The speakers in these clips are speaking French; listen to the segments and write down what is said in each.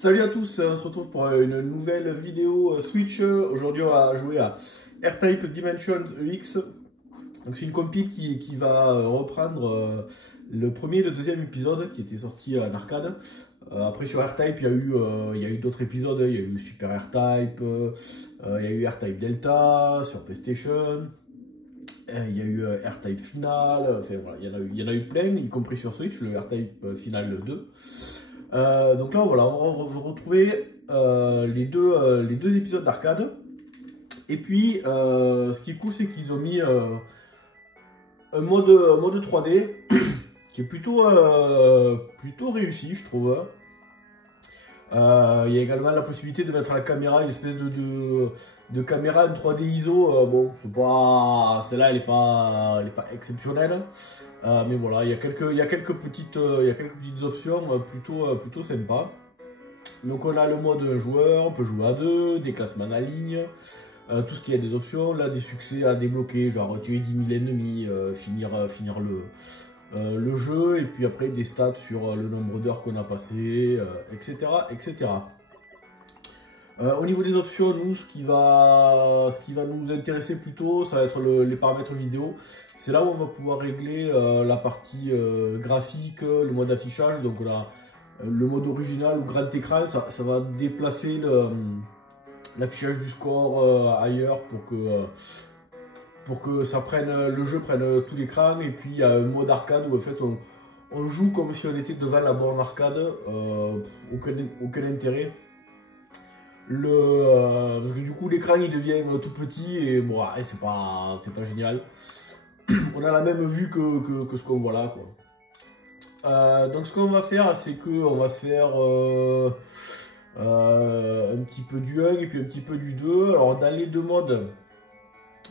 Salut à tous, on se retrouve pour une nouvelle vidéo Switch. Aujourd'hui on va jouer à R-Type Dimensions EX. C'est une compile qui va reprendre le premier et le deuxième épisode qui était sorti en arcade. Après sur R-Type il y a eu d'autres épisodes, il y a eu Super R-Type, il y a eu R-Type Delta sur PlayStation. Il y a eu R-Type Final, enfin voilà, il y en a eu plein, y compris sur Switch, le R-Type Final 2. Donc là, voilà, on va retrouver les deux épisodes d'arcade. Et puis, ce qui est cool, c'est qu'ils ont mis un mode 3D qui est plutôt réussi, je trouve. Il y a également la possibilité de mettre à la caméra une espèce de caméra en 3D ISO. Bon, celle-là, elle est pas exceptionnelle. Mais voilà, il y a quelques petites options plutôt sympas. Donc on a le mode joueur, on peut jouer à deux, des classements en ligne, tout ce qui est des options, là des succès à débloquer, genre tuer 10 000 ennemis, finir le jeu, et puis après des stats sur le nombre d'heures qu'on a passé, etc. etc. Au niveau des options, nous, ce qui va nous intéresser plutôt, ça va être les paramètres vidéo. C'est là où on va pouvoir régler la partie graphique, le mode affichage. Donc là, le mode original ou grand écran, ça va déplacer l'affichage du score ailleurs pour que le jeu prenne tout l'écran. Et puis il y a un mode arcade où en fait on joue comme si on était devant la borne arcade. Aucun intérêt. Parce que du coup l'écran il devient tout petit et bon, ouais, c'est pas génial. On a la même vue que ce qu'on voit là, quoi. Donc ce qu'on va faire, c'est qu'on va se faire un petit peu du 1 et puis un petit peu du 2. Alors dans les deux modes,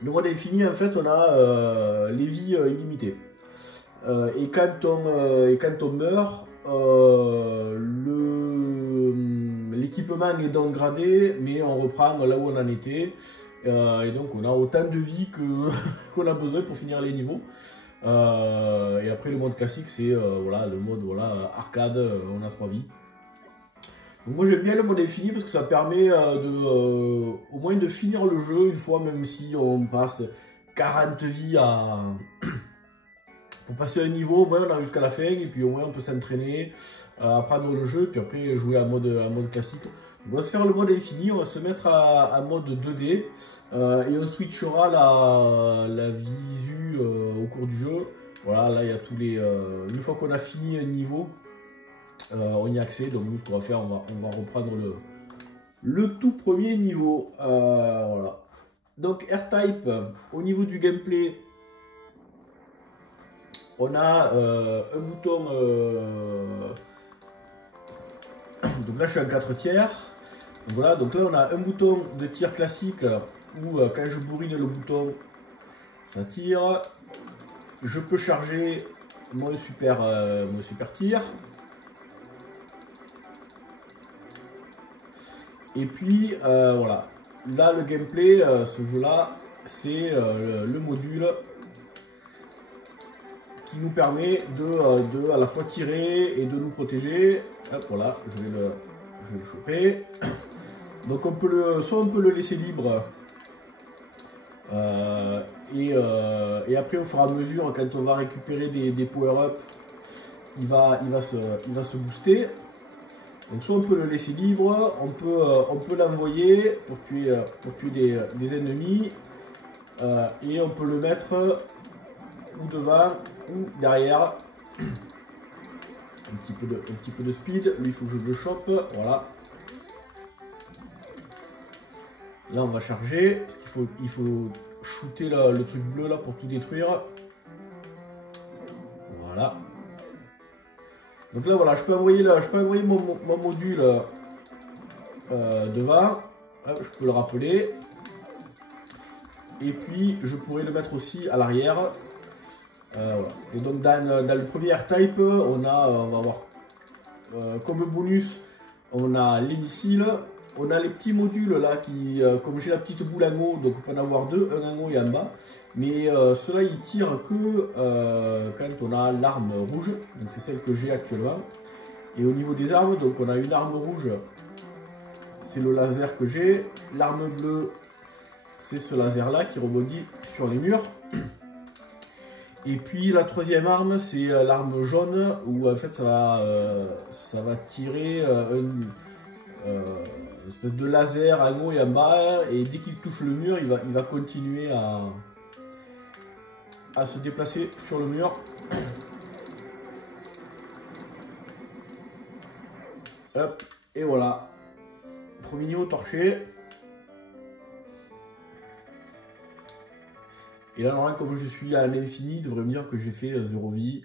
le mode infini, en fait on a les vies illimitées. Et quand on meurt, l'équipement est downgradé, mais on reprend là où on en était. Et donc on a autant de vie qu'on a besoin pour finir les niveaux. Et après le mode classique, c'est voilà, le mode arcade, on a 3 vies. Donc moi j'aime bien le mode infini parce que ça permet au moins de finir le jeu une fois, même si on passe 40 vies pour passer un niveau. Au moins on a jusqu'à la fin et puis au moins on peut s'entraîner, apprendre le jeu, puis après jouer en mode classique. On va se faire le mode infini, on va se mettre en mode 2D et on switchera la visu au cours du jeu. Voilà, là il y a tous les... une fois qu'on a fini un niveau, on y a accès. Donc nous ce qu'on va faire, on va reprendre le tout premier niveau. Voilà. Donc R-Type, au niveau du gameplay, on a un bouton... donc là je suis en 4 tiers. Donc voilà, donc là on a un bouton de tir classique où quand je bourrine le bouton, ça tire. Je peux charger mon super tir. Et puis voilà, là le gameplay, ce jeu là, c'est le module qui nous permet de à la fois tirer et de nous protéger. Hop, voilà, je vais le choper. Donc soit on peut le laisser libre et après au fur et à mesure, quand on va récupérer des power-up, il va se booster. Donc soit on peut le laisser libre, on peut l'envoyer pour tuer des ennemis, et on peut le mettre ou devant ou derrière. Un petit peu de speed, lui il faut que je le chope, voilà. Là on va charger, parce qu'il faut shooter le truc bleu là pour tout détruire. Voilà. Donc là voilà, je peux envoyer mon module devant, hop, je peux le rappeler. Et puis je pourrais le mettre aussi à l'arrière. Voilà. Et donc dans le premier R-Type, on va avoir comme bonus, on a les missiles, on a les petits modules là qui, comme j'ai la petite boule en haut, donc on peut en avoir deux, un en haut et en bas. Mais ceux-là ils tirent que quand on a l'arme rouge, donc c'est celle que j'ai actuellement. Et au niveau des armes, donc on a une arme rouge, c'est le laser que j'ai. L'arme bleue, c'est ce laser là qui rebondit sur les murs. Et puis la troisième arme, c'est l'arme jaune où en fait ça va tirer une espèce de laser en haut et en bas, et dès qu'il touche le mur, il va continuer à se déplacer sur le mur. Hop, et voilà. Premier niveau torché. Et là, normalement, comme je suis à l'infini, il devrait me dire que j'ai fait 0 vie.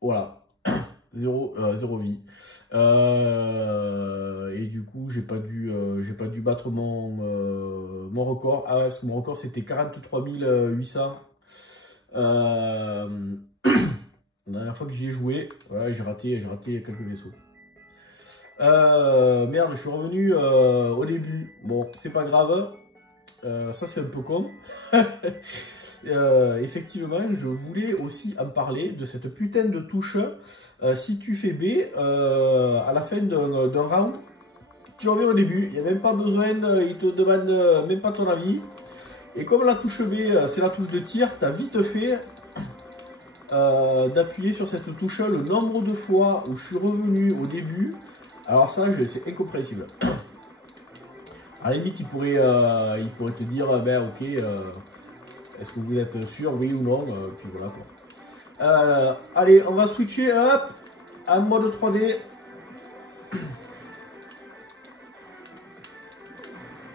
Voilà. 0 vie. Et du coup, j'ai pas dû battre mon record. Ah ouais, parce que mon record, c'était 43 800. La dernière fois que j'y ai joué, voilà, j'ai raté quelques vaisseaux. Merde, je suis revenu au début. Bon, c'est pas grave. Ça, c'est un peu con. Effectivement, je voulais aussi en parler de cette putain de touche. Si tu fais B, à la fin d'un round, tu reviens au début. Il n'y a même pas besoin, il te demande même pas ton avis. Et comme la touche B, c'est la touche de tir, tu as vite fait d'appuyer sur cette touche le nombre de fois où je suis revenu au début. Alors ça, c'est incompréhensible. À la limite, il pourrait te dire, ben ok, est-ce que vous êtes sûr, oui ou non, puis voilà quoi. Allez, on va switcher, hop, en mode 3D.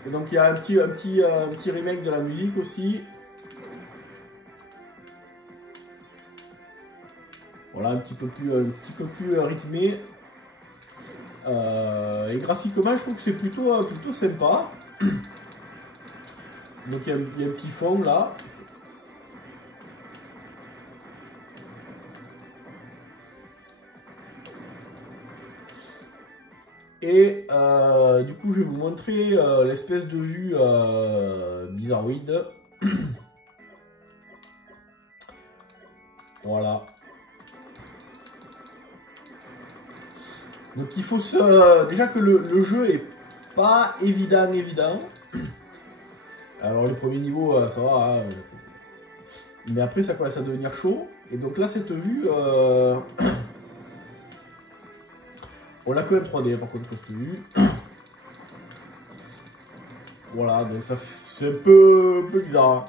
Et donc il y a un petit remake de la musique aussi. Voilà, un petit peu plus rythmé. Et graphiquement, je trouve que c'est plutôt sympa. Donc il y a un petit fond là. Et du coup, je vais vous montrer l'espèce de vue bizarroïde. Voilà. Donc il faut déjà que le jeu est pas évident. Alors les premiers niveaux, ça va. Hein. Mais après, ça commence à devenir chaud. Et donc là, cette vue, on l'a que en 3D par contre, cette vue. Voilà, donc ça c'est un peu bizarre. Hein.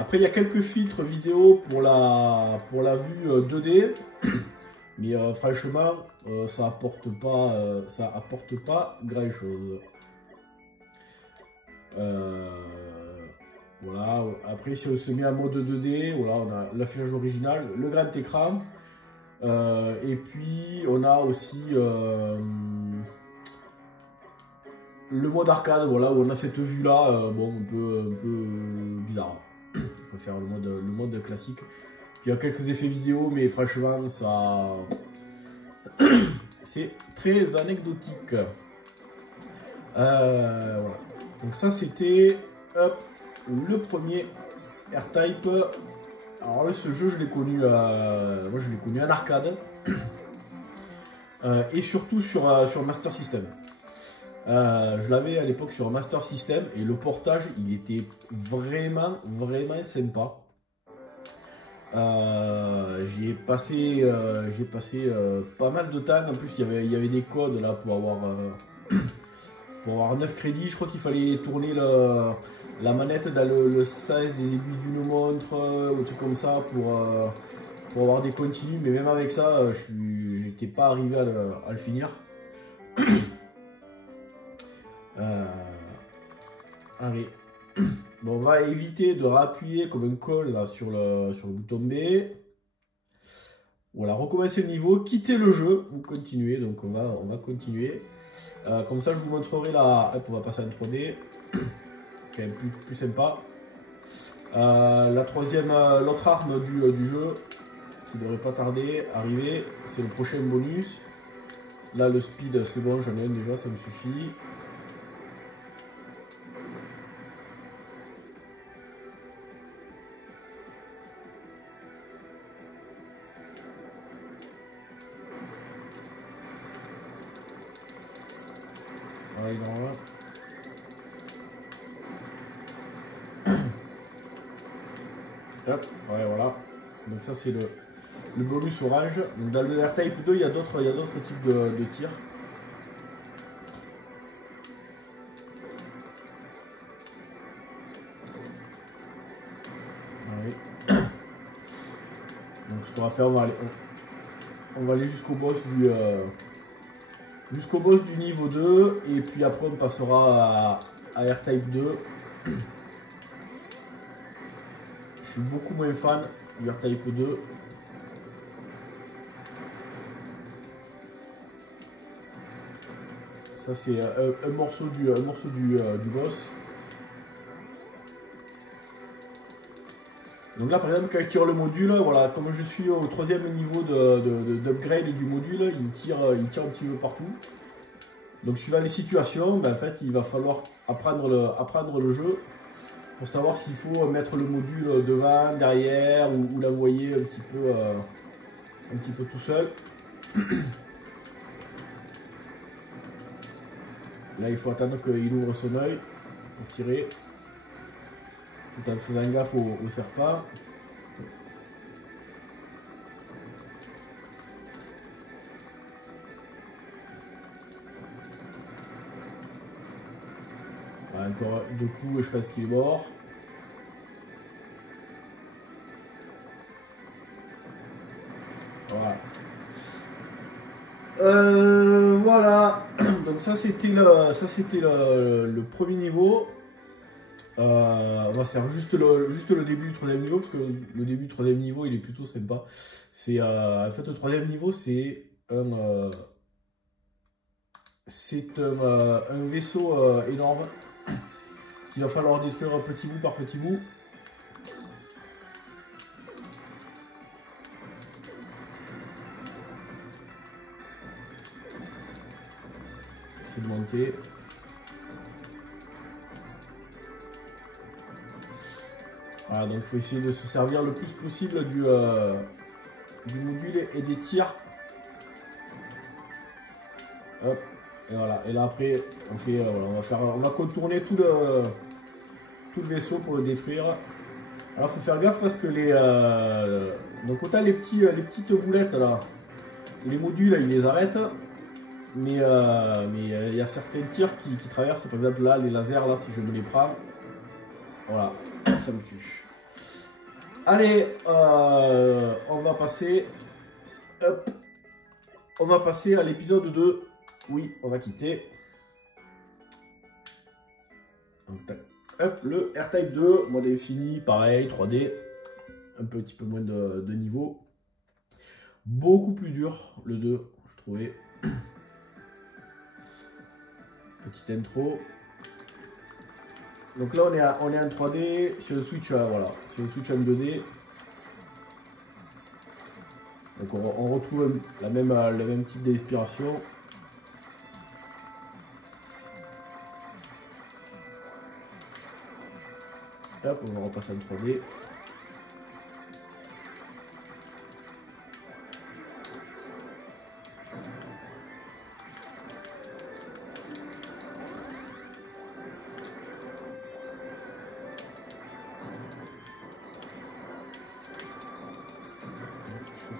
Après, il y a quelques filtres vidéo pour la vue 2D, mais franchement, ça apporte pas grand chose. Voilà. Après, si on se met en mode 2D, voilà, on a l'affichage original, le grand écran, et puis on a aussi le mode arcade, voilà, où on a cette vue là, bon, un peu bizarre. Je préfère le mode classique. Puis il y a quelques effets vidéo, mais franchement, ça c'est très anecdotique. Voilà. Donc ça, c'était le premier R-Type. Alors là, ce jeu, je l'ai connu, moi je l'ai connu en arcade et surtout sur Master System. Je l'avais à l'époque sur Master System et le portage il était vraiment sympa. J'ai passé pas mal de temps. En plus il y avait des codes là pour avoir 9 crédits. Je crois qu'il fallait tourner la manette dans le sens des aiguilles d'une montre ou truc comme ça pour avoir des continus. Mais même avec ça, j'étais pas arrivé à le finir. Allez, bon, on va éviter de réappuyer comme un con là sur le bouton B. Voilà, recommencer le niveau, quitter le jeu ou continuer. Donc on va continuer. Comme ça, je vous montrerai la. Hop, on va passer en 3D. Quand même plus sympa. La troisième, l'autre arme du jeu qui devrait pas tarder arriver, c'est le prochain bonus. Là, le speed, c'est bon, j'en ai un déjà, ça me suffit. Voilà, il est en là. Hop, ouais, voilà. Donc ça, c'est le bonus orange. Donc dans le R-Type 2, il y a d'autres types de tirs. Donc ce qu'on va faire, on va aller jusqu'au boss du niveau 2 et puis après on passera à R-Type 2. Je suis beaucoup moins fan du R-Type 2. Ça c'est un morceau du boss. Donc là par exemple quand je tire le module, voilà, comme je suis au 3e niveau d'upgrade du module, il tire un petit peu partout. Donc suivant les situations, ben, en fait il va falloir apprendre le jeu pour savoir s'il faut mettre le module devant, derrière ou l'envoyer un petit peu tout seul. Là il faut attendre qu'il ouvre son œil pour tirer. Tout en faisant gaffe au serpent. Voilà, encore 2 coups et je pense qu'il est mort. Voilà. Voilà. Donc ça c'était le premier niveau. On va se faire juste le début du 3e niveau parce que le début du 3e niveau il est plutôt sympa. C'est en fait le 3e niveau c'est un vaisseau énorme qu'il va falloir détruire petit bout par petit bout. C'est de monter. Voilà, donc il faut essayer de se servir le plus possible du module et des tirs. Hop, et voilà. Et là après, on va contourner tout le vaisseau pour le détruire. Alors il faut faire gaffe parce que donc autant les petites boulettes là, les modules ils les arrêtent, mais il y a certains tirs qui traversent. Par exemple là, les lasers là, si je me les prends, voilà, ça me tue. Allez, on va passer. Hop. On va passer à l'épisode 2. Oui, on va quitter. Hop, le R-Type 2, mode infini, pareil, 3D. Un petit peu moins de niveau. Beaucoup plus dur, le 2, je trouvais. Petite intro. Donc là on est en 3D sur le Switch, voilà, sur le Switch en 2D. Donc on retrouve le même type d'inspiration. Hop, on va repasser en 3D.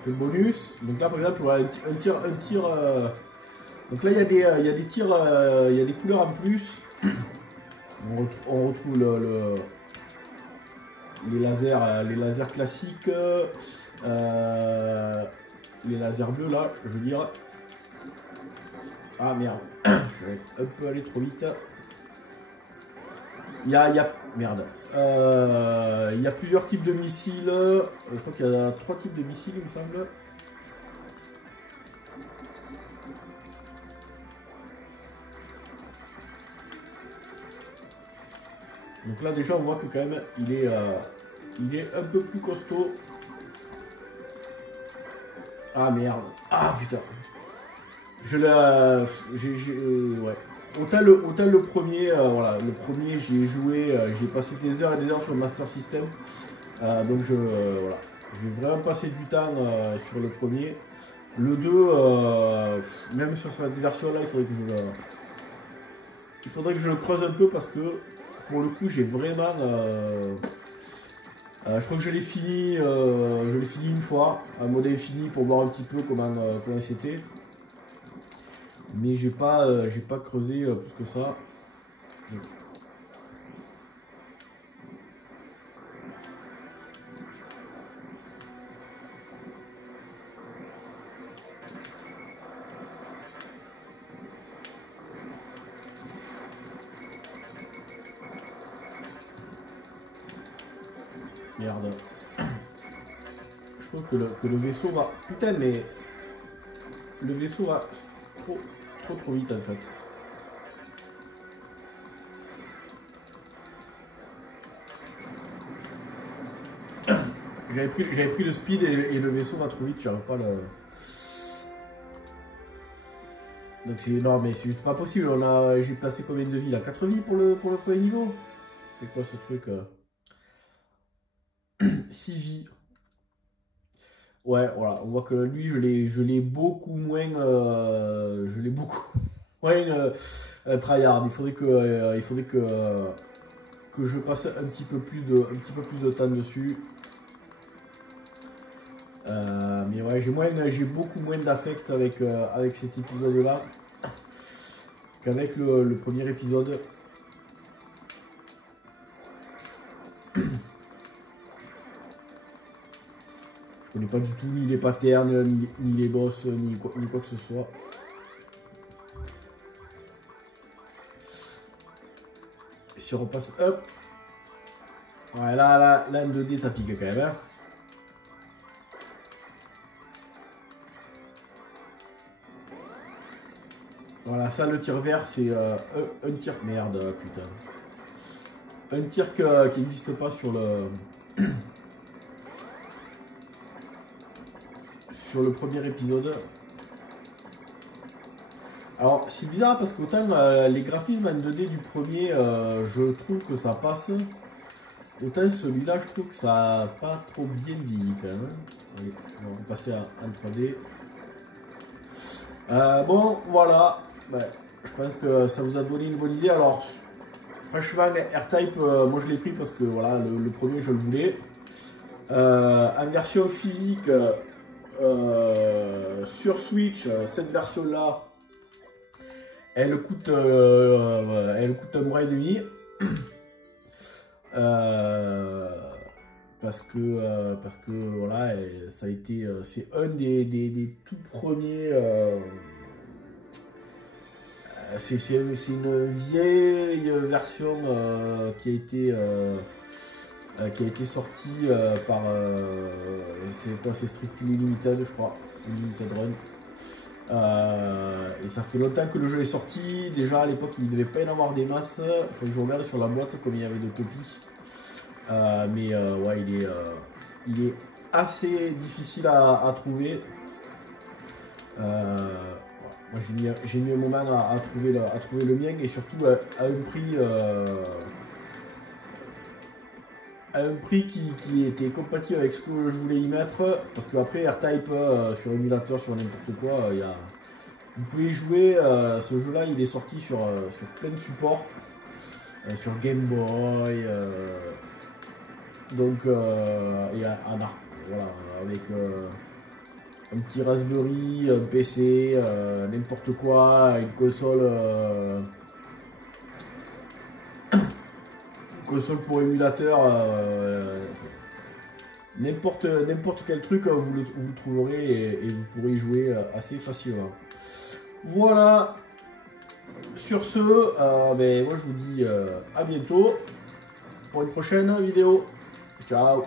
Le bonus, donc là par exemple voilà, un tir donc là il y a des tirs, il y a des couleurs en plus. On retrouve les lasers classiques, les lasers bleus là, je veux dire. Ah merde, je vais un peu aller trop vite. Merde. Il y a plusieurs types de missiles. Je crois qu'il y a 3 types de missiles, il me semble. Donc là déjà on voit que quand même il est un peu plus costaud. Ah merde. Ah putain. Ouais. Autant le premier, voilà, le premier j'y ai joué, j'ai passé des heures et des heures sur le Master System. Donc voilà, j'ai vraiment passé du temps sur le premier. Le 2, même sur cette version-là, il faudrait que je le creuse un peu parce que pour le coup, j'ai vraiment. Je crois que je l'ai fini une fois, un mode infini pour voir un petit peu comment c'était. Mais j'ai pas creusé plus que ça. Merde. Je trouve que le vaisseau va... Putain, mais... Le vaisseau va trop vite, en fait. J'avais pris le speed et le vaisseau va trop vite, j'arrive pas à le... Donc c'est... Non, mais c'est juste pas possible. J'ai passé combien de vies là? 4 vies pour le premier niveau? C'est quoi ce truc 6 vies. Ouais, voilà, on voit que lui, je l'ai beaucoup moins, tryhard. Il faudrait que je passe un petit peu plus de temps dessus. Mais ouais, j'ai beaucoup moins d'affect avec cet épisode-là qu'avec le premier épisode. Je connais pas du tout ni les patterns, ni les boss, ni quoi que ce soit. Si on repasse, hop. Ouais, là, en 2D, ça pique quand même. Hein. Voilà, ça, le tir vert, c'est un tir... Merde, putain. Un tir qui n'existe pas sur le... sur le premier épisode. Alors c'est bizarre parce qu'autant les graphismes en 2D du premier, je trouve que ça passe. Autant celui-là, je trouve que ça n'a pas trop bien vieilli quand même. Allez, on va passer en 3D. Bon, voilà. Ouais, je pense que ça vous a donné une bonne idée. Alors, franchement, R-Type, moi je l'ai pris parce que voilà, le premier je le voulais. En version physique. Sur Switch, cette version là elle coûte un bras et demi parce que voilà, ça a été c'est un des tout premiers c'est une vieille version qui a été sorti par c'est quoi, c'est Strictly Limited, je crois, Limited Run. Et ça fait longtemps que le jeu est sorti. Déjà à l'époque il ne devait pas y en avoir des masses. Il faut que je regarde sur la boîte combien il y avait de copies. Mais ouais, il est assez difficile à trouver. Moi j'ai mis un moment à trouver le mien, et surtout à un prix qui était compatible avec ce que je voulais y mettre, parce qu'après R-Type sur émulateur, sur n'importe quoi, vous pouvez y jouer. Ce jeu là il est sorti sur plein de supports, sur Game Boy, donc et voilà, avec un petit Raspberry, un PC, n'importe quoi, une console pour émulateur, n'importe quel truc, vous le trouverez, et vous pourrez y jouer assez facilement. Voilà, sur ce, ben, moi je vous dis à bientôt pour une prochaine vidéo. Ciao.